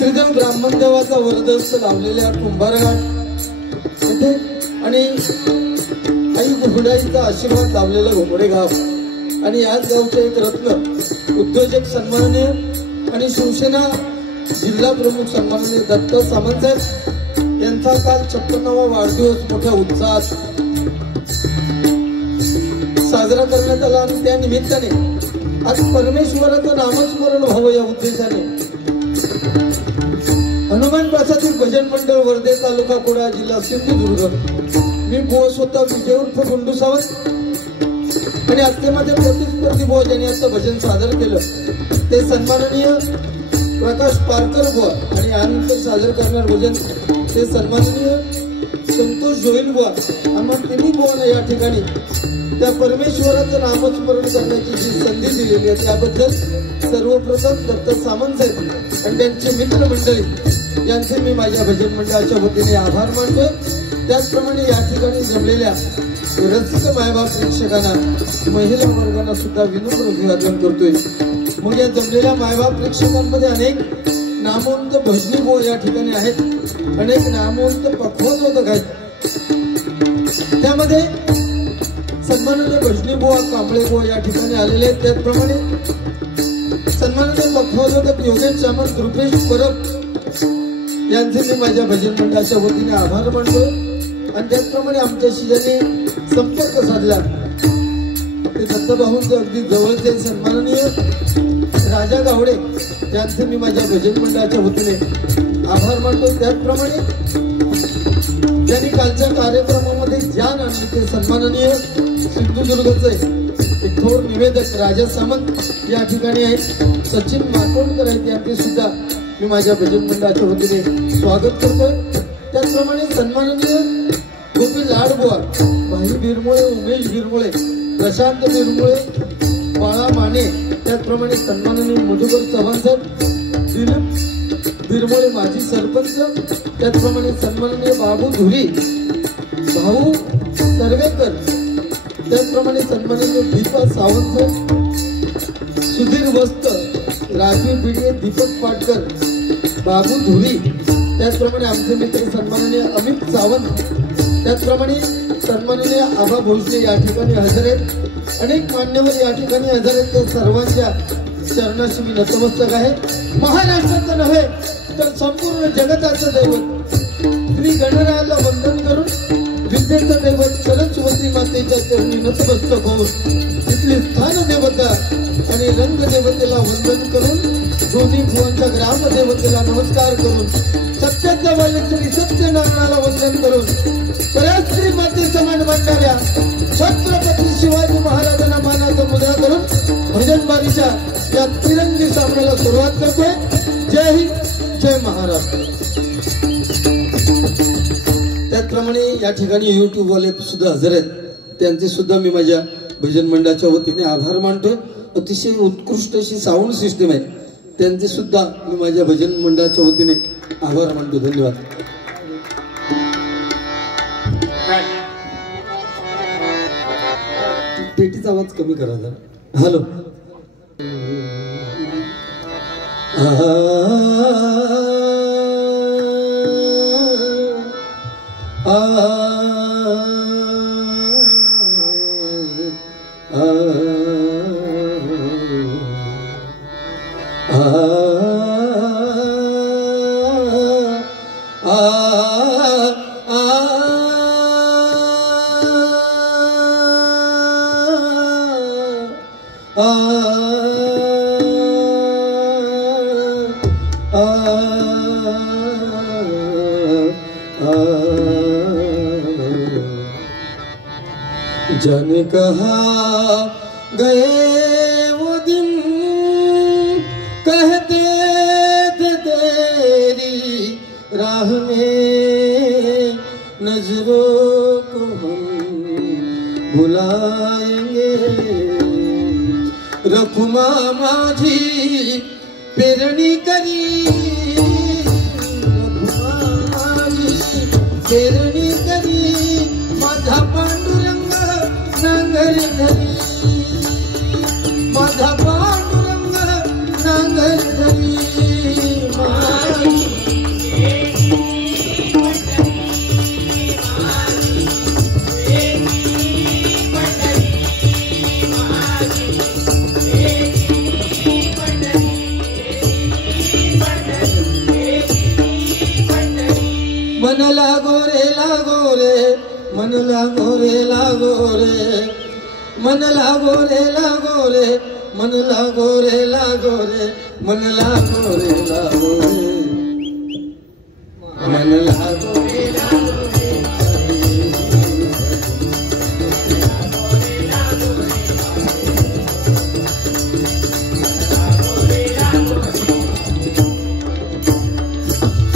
श्रीधर ब्राह्मण देवाचा वरदहस्त लावलेल्या कुंभारघाट येथे आणि आई घोडाईचा आशीर्वाद लावलेलं घोडे गाव आणि याच गावचे एक रत्न उद्योजक सन्माननीय आणि शिवसेना जिल्हा प्रमुख सन्माननीय दत्त सामंत साहेब यांचा काल 56वा वाढदिवस मोठ्या उत्साहात साजरा करण्यात आला आणि त्या निमित्ताने आज परमेश्वराचं नामस्मरण व्हावं या उद्देशाने हनुमान प्रासादिक भजन मंडळ वर्धे तालुका कोडा जिल्हा सिंधुदुर्ग मी बुवा स्वतः विजय उर्फ गुंडू सावंत आणि आत्तेमध्ये प्रतिस्पर्धी बुवा ज्यांनी आता भजन सादर केलं ते सन्माननीय प्रकाश पारकर बुवा आणि यानंतर सादर करणार भजन ते सन्माननीय संतोष जोईल बुवा आम्हाला तिन्ही बुवांना या ठिकाणी त्या परमेश्वराचं नामस्मरण करण्याची जी संधी दिलेली आहे त्याबद्दल सर्वप्रथम दत्त सामंत साहेब आणि त्यांचे मित्रमंडळी यांचे मी माझ्या भजन मंडळाच्या वतीने आभार मानतो। त्याचप्रमाणे या ठिकाणी जमलेल्या रसिक मायबाप प्रेक्षकांना महिला वर्गांना सुद्धा विनम्र अभिवादन करतोय। मग या जमलेल्या मायबाप प्रेक्षकांमध्ये अनेक नामवंत भजनी बुवा या ठिकाणी आहेत, अनेक नामवंत पखवाजोदक आहेत। त्यामध्ये सन्माननीय भजनी बुवा कांबळे बुवा या ठिकाणी आलेले आहेत। त्याचप्रमाणे सन्माननीय पखवाजोदक योगेश सामंत रुपेश परब यांचे मी माझ्या भजन मंडळाच्या वतीने आभार मानतो। आणि त्याचप्रमाणे आमच्याशी ज्यांनी संपर्क साधला ते दत्तभाऊंचे अगदी जवळचे सन्माननीय राजा गावडे यांचे मी माझ्या भजन मंडळाच्या वतीने आभार मानतो। त्याचप्रमाणे ज्यांनी कालच्या कार्यक्रमामध्ये ज्ञान आणले ते सन्माननीय सिंधुदुर्गचे एक थोर निवेदक राजा सामंत या ठिकाणी आहेत। सचिन मातोंडकर आहेत, यांचे सुद्धा मी माझ्या भजन मंडळाच्या वतीने स्वागत करतोय। त्याचप्रमाणे सन्माननीय गोपी लाडबुवा भाई बिरमुळे उमेश बिरमुळे प्रशांत बिरमुळे बाळा माने त्याचप्रमाणे सन्माननीय मधुकर चव्हाण साहेब दिलीप बिरमुळे माजी सरपंच त्याचप्रमाणे सन्माननीय बाबू धुरी भाऊ सर्वेकर त्याचप्रमाणे सन्माननीय दीपा सावंत साहेब सुधीर वस्त राजीव भिडे दीपक पाटकर बाबू धुरी त्याचप्रमाणे आमचे मित्र सन्माननीय अमित सावंत त्याचप्रमाणे सन्माननीय आबा भोसले या ठिकाणी हजर आहेत। अनेक मान्यवर या ठिकाणी हजर आहेत, ते सर्वांच्या चरणाशी मी नतमस्तक आहे। महाराष्ट्राचं नव्हे तर संपूर्ण जगताचं दैवत श्री गणरायाला वंदन करून विद्येचं दैवत सरस्वती मातेच्या चरणी नतमस्तक होऊन तिथली स्थान देवता आणि रंग देवतेला वंदन करून दोन्ही भुवनच्या ग्राम देवतेला नमस्कार करून सत्याच्या वालेश्वरी सत्यनारायणाला वंदन करून परस्त्री माते समान मानणाऱ्या छत्रपती शिवाजी महाराजांना मानाचा मुद्रा करून भजन बारीच्या या तिरंगी सामन्याला सुरुवात करतोय। जय हिंद जय महाराष्ट्र। त्याचप्रमाणे या ठिकाणी YouTube वाले सुद्धा हजर आहेत, त्यांचे सुद्धा मी माझ्या भजन मंडळाच्या वतीने आभार मानतोय। अतिशय उत्कृष्ट अशी साऊंड सिस्टीम आहे, त्यांचे सुद्धा मी माझ्या भजन मंडळाच्या वतीने आभार मानतो। धन्यवाद। पेटीचा आवाज कमी करा जरा। हॅलो जाने कहा गए वो दिन कहते थे तेरी राह में नजरों को हम बुलाएंगे रखुमा माझी पेरणी करी रखुमा माझी पेरणी करी माझा पांडुरंग नांगर धरी माझा पांडुरंग नांगर धरी मन लागो रे लागो रे, मन लागो रे लागो रे, मन लागो रे लागो रे, मन लागो रे लागो रे, मन लागो रे लागो रे, मन लागो रे लागो रे।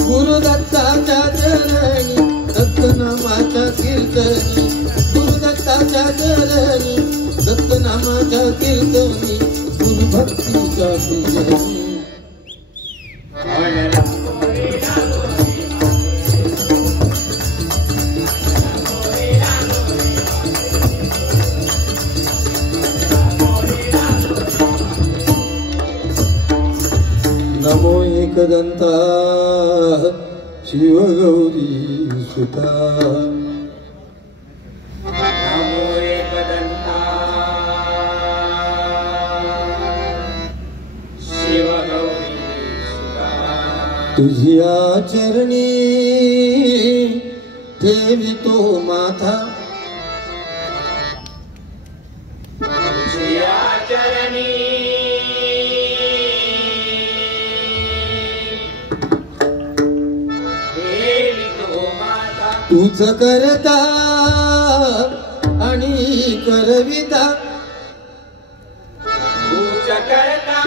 गुरुदत्ताच्या चरणी दत्तनामाच्या कीर्तनी, गुरुदत्ताच्या चरणी दत्तनामाच्या कीर्तनी, गुरुभक्तीच्या पूजनी। नमो एकदंता शिवगौरी सुता, नमो एकदंता शिवगौरी सुता। तुझिया चरणी ठेवितो माथा, तुझिया चरणी तूच करता आणि करविता, तूच करता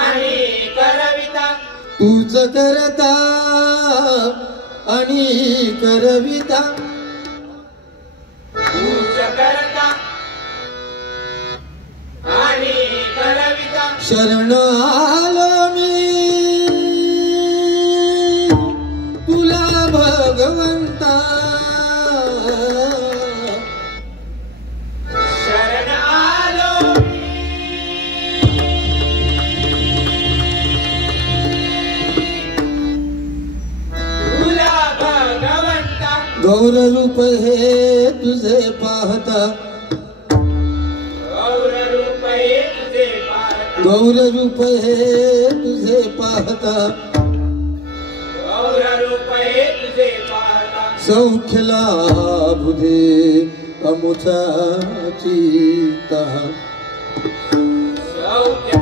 आणि करविता, तूच करता आणि करविता, तूच करता आणि करविता। शरण आलो मी तुला भगवंता, शरण आलो तुला भगवंता। गौर रूप हे तुझे पाहता, गौर रूप हे तुझे पाहता, गौर रूप हे तुझे पाहता, गौर रूप हे तुझे पाहता। सौख्य लाभू दे अमुचा चिता, सौख्य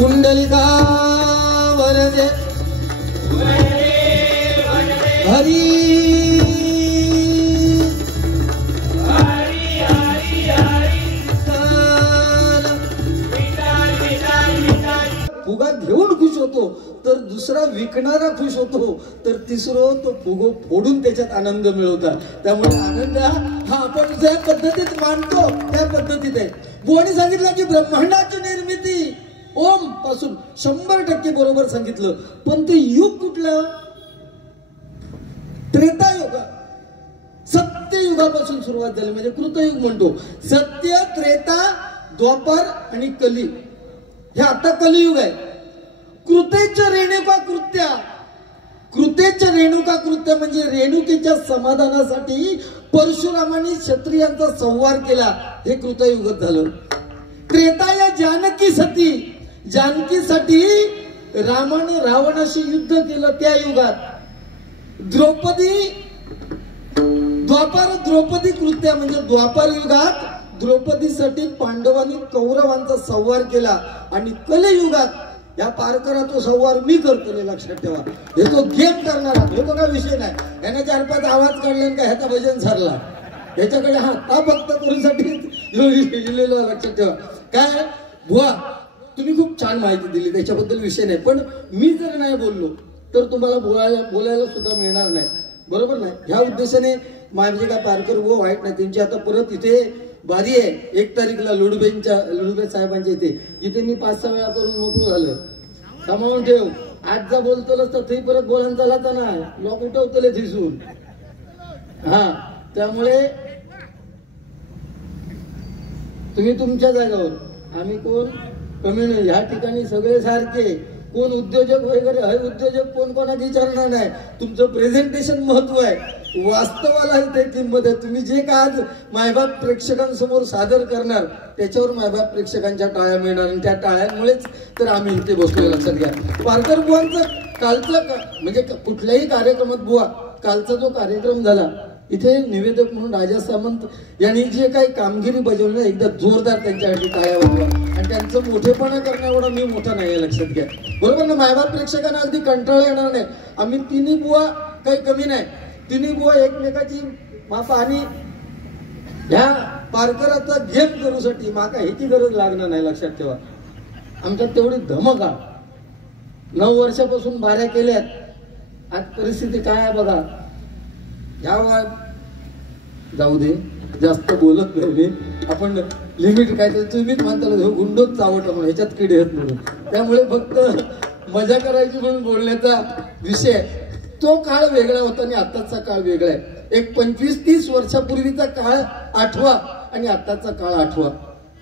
कुंडलिका वरदे हरी, फुगा घेऊन खुश होतो तर दुसरा विकणारा खुश होतो, तर तिसरं तो फुगो फोडून त्याच्यात आनंद मिळवतात। त्यामुळे आनंद हा आपण ज्या पद्धतीत मानतो त्या पद्धतीत आहे। बुवानी सांगितलं की ब्रह्मांडाची निर्मिती ओम पासून 100% बरोबर सांगितलं, पण ते युग कुठलं? त्रेतायुग, सत्ययुगापासून सुरुवात झाली, म्हणजे कृतयुग म्हणतो। सत्य, त्रेता, द्वापर आणि कली, हे आता कलियुग आहे। कृतेच्या रेणुका कृत्या, कृतेच्या रेणुका कृत्य म्हणजे रेणुकेच्या समाधानासाठी परशुरामाने क्षत्रियांचा संहार केला, हे कृतयुगात झालं। त्रेता या जानकी सती, जानकीसाठी रामाने रावणाशी युद्ध केलं त्या युगात। द्रौपदी, द्वापर द्रौपदी कृत्य म्हणजे द्वापर युगात द्रौपदीसाठी पांडवांनी कौरवांचा संहार केला, आणि कलियुगात या पारकरा तो संहार मी करतो, लक्षात ठेवा। हे तो गेम करणारा, हे तो काय विषय नाही। याने 4-5 आवाज काढले का ह्याचा भजन सरला, ह्याच्याकडे हा ता भक्त करूसाठी लिहिलेलं, लक्षात ठेवा। काय बुवा तुम्ही खूप छान माहिती दिली, त्याच्याबद्दल विषय नाही, पण मी जर नाही बोललो तर तुम्हाला बोलायला सुद्धा मिळणार नाही, बरोबर नाही? ह्या उद्देशाने माझे काय पारकर बुवा वाईट नाही, त्यांची आता परत इथे बारी आहे 1 तारीखला लुडबे साहेबांच्या इथे, जिथे मी 5-6 वेळा करून मोकळं झालं। सामावून ठेव, आज जा बोलतो तर थी परत बोलायला चालता ना लोक उठवतले दिसून. हा त्यामुळे तुम्ही तुमच्या जागावर, आम्ही कोण कमी नाही. ह्या ठिकाणी सगळे सारखे. कोण उद्योजक वगैरे हे उद्योजक कोण कोणाला विचारणार नाही. तुमचं प्रेझेंटेशन महत्व आहे, वास्तवाला इथे किंमत आहे. तुम्ही जे काय आज मायबाप प्रेक्षकांसमोर सादर करणार त्याच्यावर मायबाप प्रेक्षकांच्या टाळ्या मिळणार आणि त्या टाळ्यांमुळेच तर आम्ही इथे बसलोय. लक्षात घ्या. पारकर बुवांचं कालचं म्हणजे कुठल्याही कार्यक्रमात बुवा कालचा जो कार्यक्रम झाला इथे निवेदक म्हणून राजा सामंत यांनी जे काही कामगिरी बजावली एकदा जोरदार त्यांच्यासाठी टाळ्या वाजवा. आणि त्यांचं मोठेपणा करण्याएवढा मी मोठा नाही आहे. लक्षात घ्या. बरोबर ना. मायबाप प्रेक्षकांना अगदी कंटाळा येणार नाही. आम्ही तिन्ही बुवा काही कमी नाही. तिन्ही बुवा एकमेकाची मापा आणि ह्या पारकराचा गेम करूसाठी माका ह्याची गरज लागणार नाही. लक्षात ठेवा. आमच्यात तेवढी धमक आहे. 9 वर्षापासून बाऱ्या केल्यात. आज परिस्थिती काय आहे बघा. ह्या जाऊ दे, जास्त बोलत नाही. आपण लिमिट काय तर तुम्हीच म्हणता गुंडोच चावट म्हणून ह्याच्यात किडे येत म्हणून. त्यामुळे फक्त मजा करायची म्हणून बोलण्याचा विषय. तो काळ वेगळा होता आणि आताचा काळ वेगळा आहे. एक 25-30 वर्षापूर्वीचा काळ आठवा आणि आताचा काळ आठवा.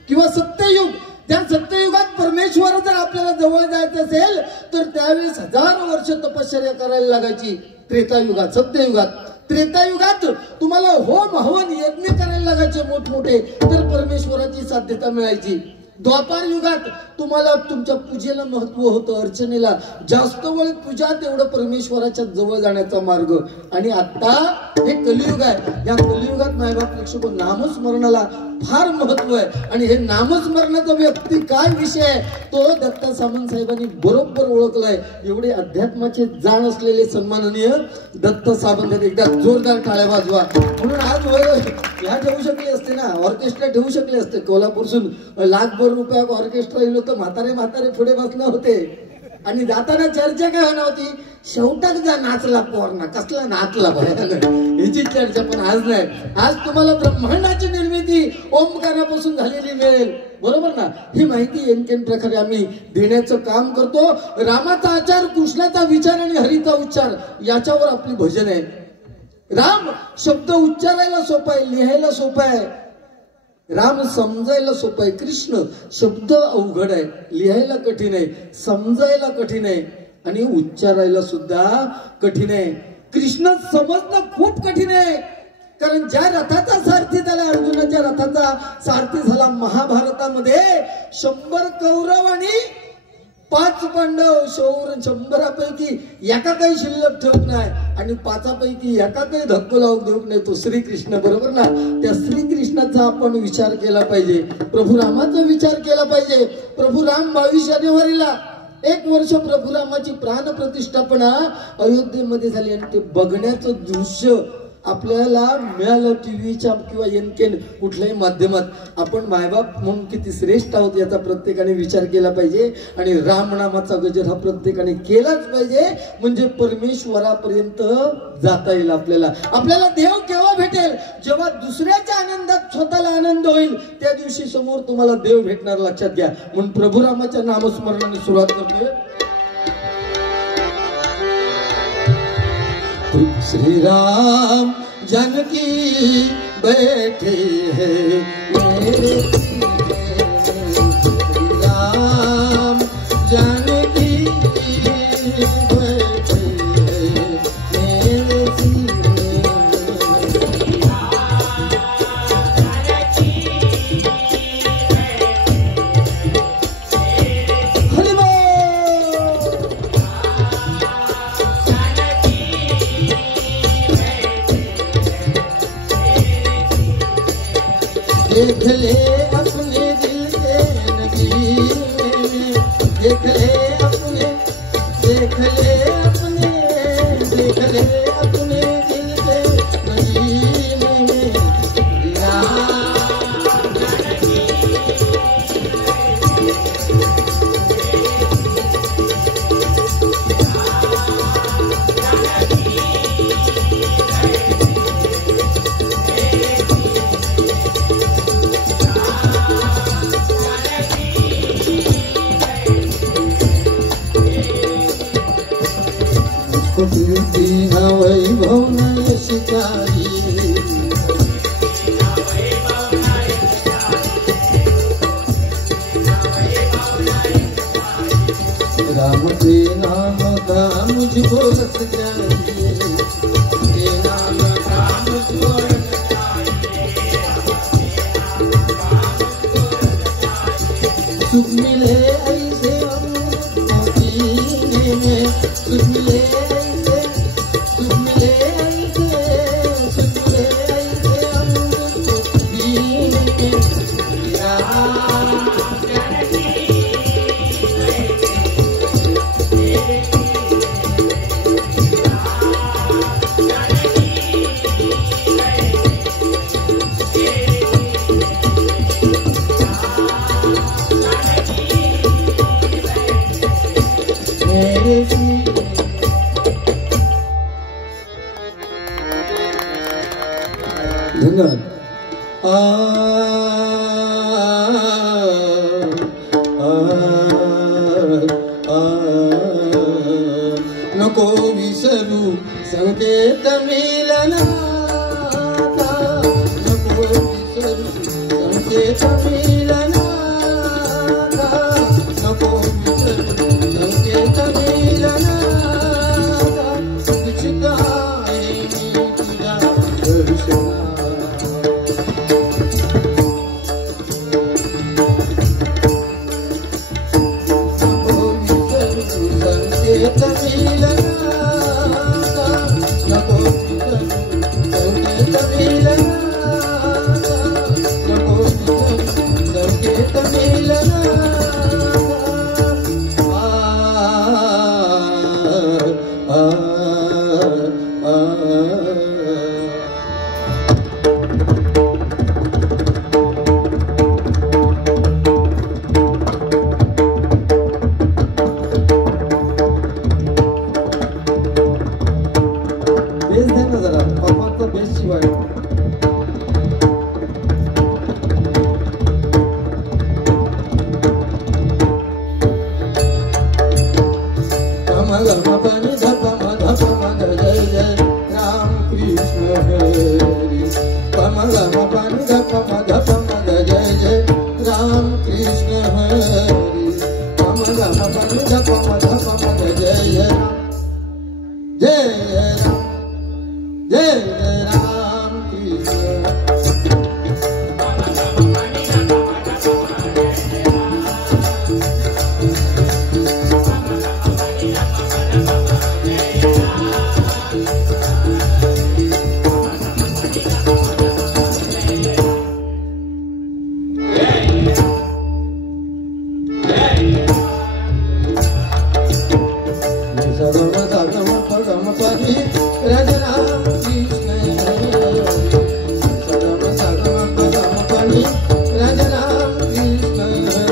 किंवा सत्ययुग. त्या सत्ययुगात परमेश्वर जर आपल्याला जवळ जायचं असेल तर त्यावेळेस हजारो वर्ष तपश्चर्या करायला लागायची. त्रेतायुगात, सत्ययुगात, त्रेतायुगात तुम्हाला होम हवन यज्ञ करायला लागायचे मोठमोठे तर परमेश्वराची साध्यता मिळायची. द्वापार युगात तुम्हाला तुमच्या पूजेला महत्व होतं, अर्चनेला. जास्त वेळ पूजा तेवढं परमेश्वराच्या जवळ जाण्याचा मार्ग. आणि आता हे कलियुग आहे. या कलियुगात मायबाप प्रेक्षक नामस्मरणाला फार महत्व आहे. आणि हे नामस्मरणाचा व्यक्ती काय विषय आहे तो दत्ता सामंत साहेबांनी बरोबर ओळखलाय. एवढे अध्यात्माचे जाण असलेले सन्माननीय दत्त सामंत. एकदा जोरदार टाळ्या वाजवा. म्हणून आज ह्या ठेवू शकले असते ना, ऑर्केस्ट्रा ठेवू शकले असते. कोल्हापूरसून लाखभर रुपया ऑर्केस्ट्रा येईल होतं. म्हातारे म्हातारे पुढे बसले होते. आणि जाताना चर्चा काय होणार होती, शेवटाक जा नाचला पोरणा, कसला नाचला ह्याची चर्चा. पण आज नाही. आज तुम्हाला ब्रह्मांडाची निर्मिती ओंकारापासून झालेली मिळेल. बरोबर ना. ही माहिती एनकेन प्रकारे आम्ही देण्याचं काम करतो. रामाचा आचार, कृष्णाचा विचार आणि हरीचा उच्चार याच्यावर आपली भजन आहे. राम शब्द उच्चारायला सोपा आहे, लिहायला सोपा आहे. राम समजायला सोपं आहे. कृष्ण शब्द अवघड आहे, लिहायला कठीण आहे, समजायला कठीण आहे आणि उच्चारायला सुद्धा कठीण आहे. कृष्ण समजणं खूप कठीण आहे. कारण ज्या रथाचा सारथी झाला, अर्जुनाच्या रथाचा सारथी झाला महाभारतामध्ये 100 कौरव आणि 5 पांडव. 100पैकी एका काही शिल्लक ठेवत नाही आणि 5पैकी एका काही धक्को लावून देऊ नाही. तो श्रीकृष्ण. बरोबर ना. त्या श्रीकृष्णाचा आपण विचार केला पाहिजे. प्रभू रामाचा विचार केला पाहिजे. प्रभू राम 22 जानेवारीला 1 वर्ष प्रभू रामाची प्राण प्रतिष्ठापना अयोध्येमध्ये झाली आणि ते बघण्याचं दृश्य आपल्याला मिळालं टीव्हीच्या किंवा एनकेन कुठल्याही माध्यमात. आपण मायबाप म्हणून किती श्रेष्ठ आहोत याचा प्रत्येकाने विचार केला पाहिजे. आणि रामनामाचा गजर हा प्रत्येकाने केलाच पाहिजे. म्हणजे परमेश्वरापर्यंत जाता येईल आपल्याला. आपल्याला देव केव्हा भेटेल, जेव्हा दुसऱ्याच्या आनंदात स्वतःला आनंद होईल त्या दिवशी समोर तुम्हाला देव भेटणार. लक्षात घ्या. म्हणून प्रभू रामाच्या नामस्मरणाने सुरुवात करतोय. श्री राम जानकी बैठे हैं मेरे, राम जानकी बैठे हैं मेरे सीने। हरि बोल। देख ले अपने दिल के नगीने में, देख ले अपने, देख ले अपने, देख ले अपने दिल के नगीने में। कीर्ती न वैभव न यश काही राम के नाम का मुझको रस चाहिए, के नाम का मुझको रस चाहिए। सुख मिले ऐसे हमको पीने में, सुख मिले ऐसे, सुख मिले ऐसे, सुख मिले ऐसे हमको पीने में। धन्यवाद। नको विसरू संकेत मिलनाचा, नको विसरू संकेत मिलनाचा, नको विसरू संकेत मिलनाचा। इच्छित आहे मी तुझ्या दर्शनाचा, नको विसरू संकेत मिलनाचा, नको विसरू संकेत मिलनाचा, नको विसरू संकेत बेस द्या ना जरा, पप्पांचा बेस शिवाय गम गम पनि धप मग जय जय राम कृष्ण हरी। गम गम पनि धप मग जय जय राम कृष्ण हरी। गम गम पनि धप मग जय जय राम, जय राम, जय राम कृष्ण। सगम सगम पगम पदी राज राम कृष्ण हरी। सगम सगम पगम पदी राज राम कृष्ण हरी।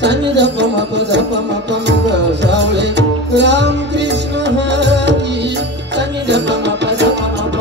सनि धप मप मग सावळे राम कृष्ण हरी। सनि धप मप मग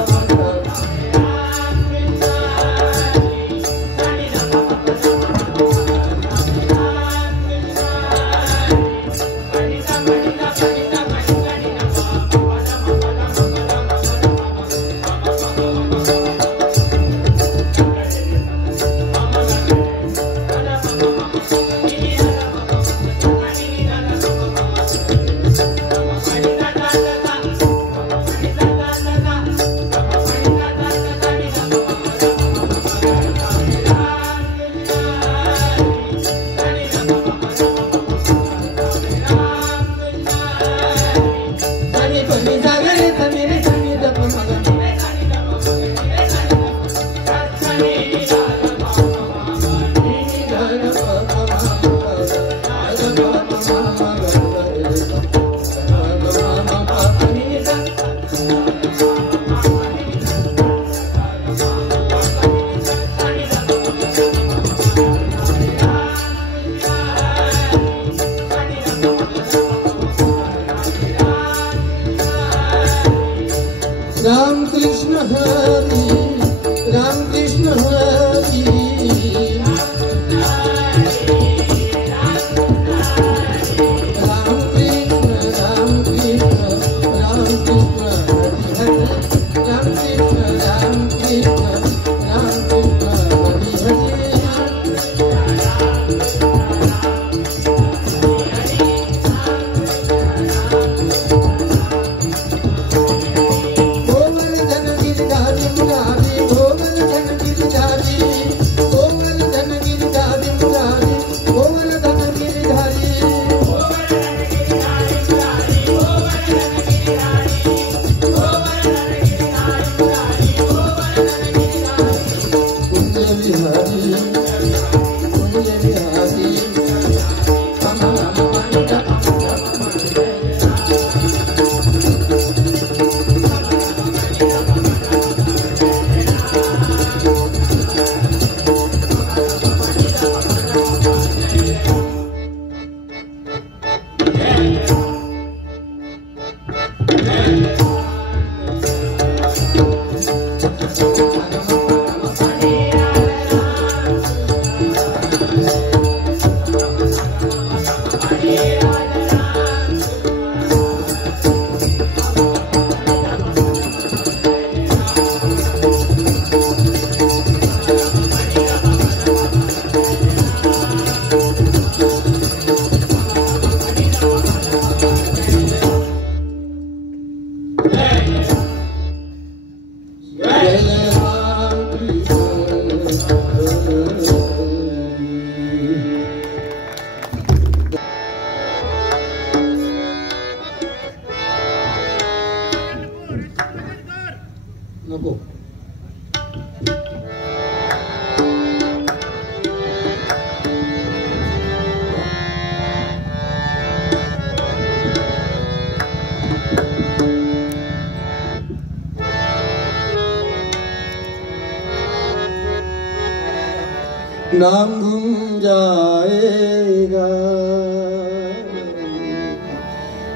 नाम गुम जाएगा,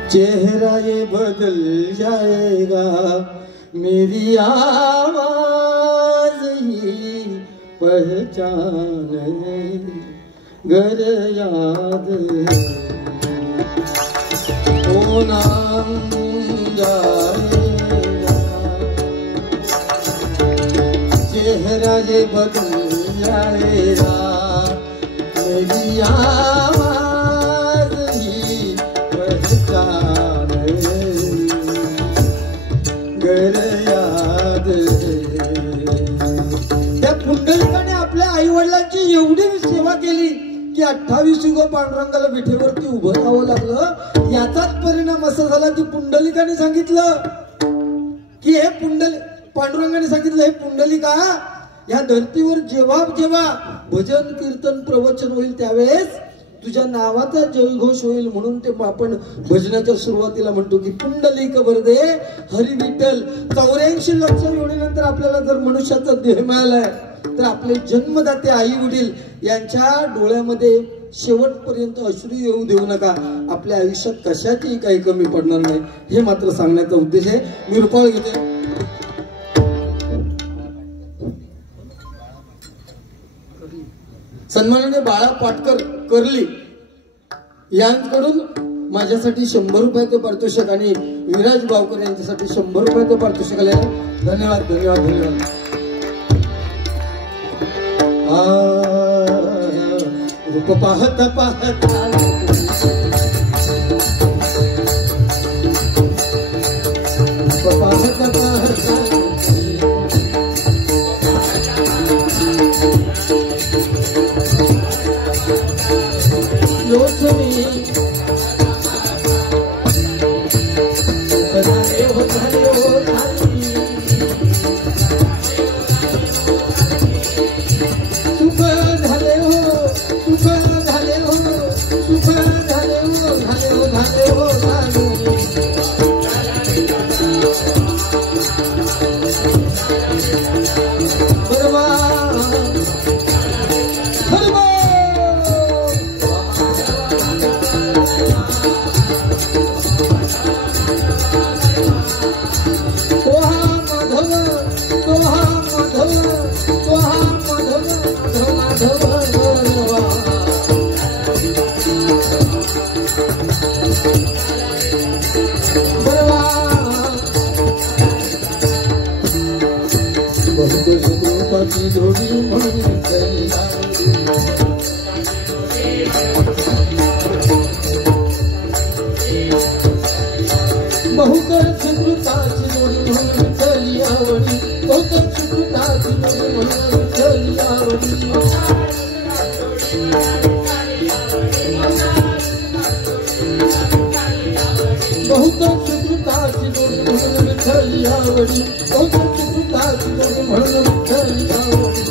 चेहरा ये बदल जाएगा, मेरी आवाज ही पहचान गर याद ओ नाम जाएगा, चेहरा ये बदल जाएगा, मेरी आवाज ही पहचान गर याद। त्या पुंडलिकाने आपल्या आई वडिलांची एवढी सेवा केली की 28 युग पांडुरंगाला विठेवरती उभं राहावं लागलं। याचाच परिणाम असा झाला की पुंडलिकाने सांगितलं की हे पांडुरंगाने सांगितलं, हे पुंडलिका, या धर्तीवर जेव्हा जेव्हा भजन कीर्तन प्रवचन होईल त्यावेळेस तुझ्या नावाचा जयघोष होईल, म्हणून ते आपण भजनाच्या सुरुवातीला म्हणतो की पुंडलिक वरदे हरी विठ्ठल। 84 लक्ष योनीनंतर आपल्याला जर मनुष्याचा देह मिळालाय तर आपले जन्मदाते आई वडील यांच्या डोळ्यामध्ये शेवटपर्यंत अश्रू येऊ देऊ नका। आपल्या आयुष्यात कशाची काही कमी पडणार नाही, हे मात्र सांगण्याचा उद्देश आहे। मी रुपाळ घेते। सन्माननीय बाळा पाटकर कर्ली यांकडून माझ्यासाठी 100 रुपयाचं पारितोषिक आणि विराज बावकर यांच्यासाठी 100 रुपयाचं पारितोषिक आले। धन्यवाद धन्यवाद धन्यवाद। रूप पाहता पाहता रूप पाहता पाहता योचने झाले हो झाले हो झाले, सुख झाले हो सुख झाले हो सुख झाले हो झाले हो झाले हो झाले। बरवा बरवा बहुकर सुकृताची जोडी म्हणून चली आवडी, बहुकर सुकृताची जोडी म्हणून चली आवडी, बहुकर सुकृताची जोडी म्हणून चली आवडी, बहुकर सुकृताची जोडी म्हणून चली आवडी।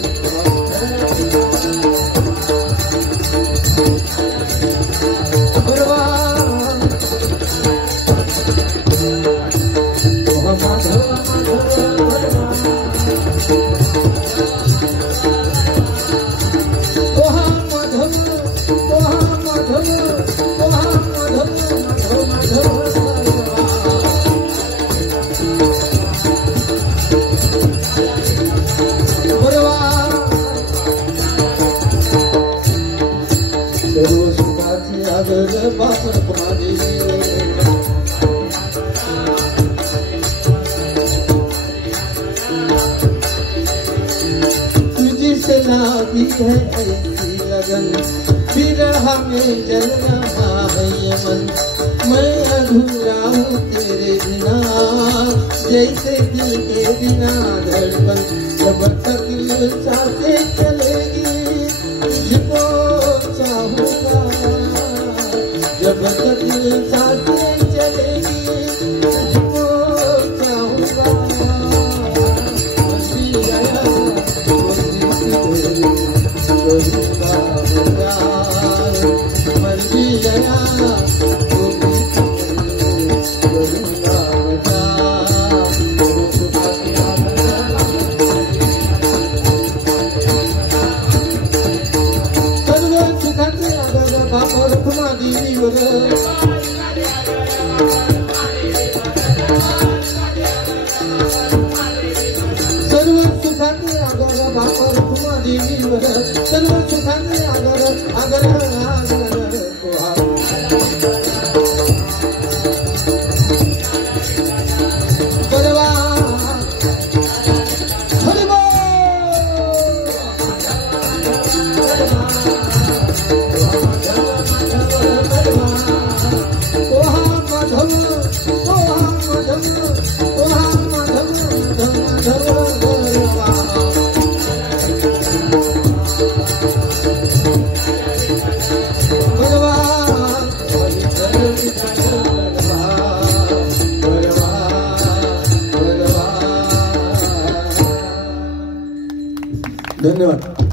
लागी है ऐसी लगन, विरह में जल रहा है ये मन, मैं अधूरा हूँ तेरे बिना, जैसे दिल के बिना धड़कन, जब तक सांसें चलेगी तुझको चाहूँगा, जब तक सांसें चलेगी तुझको चाहूँगा। देवीवर सर्व सुखाने आगर बापर तुम्हा देवीवर सर्व सुखाने आगर आगर आगर परवा हरवा ओहा माधव ओहा माधव ओहा माधव माधव धन्यवाद।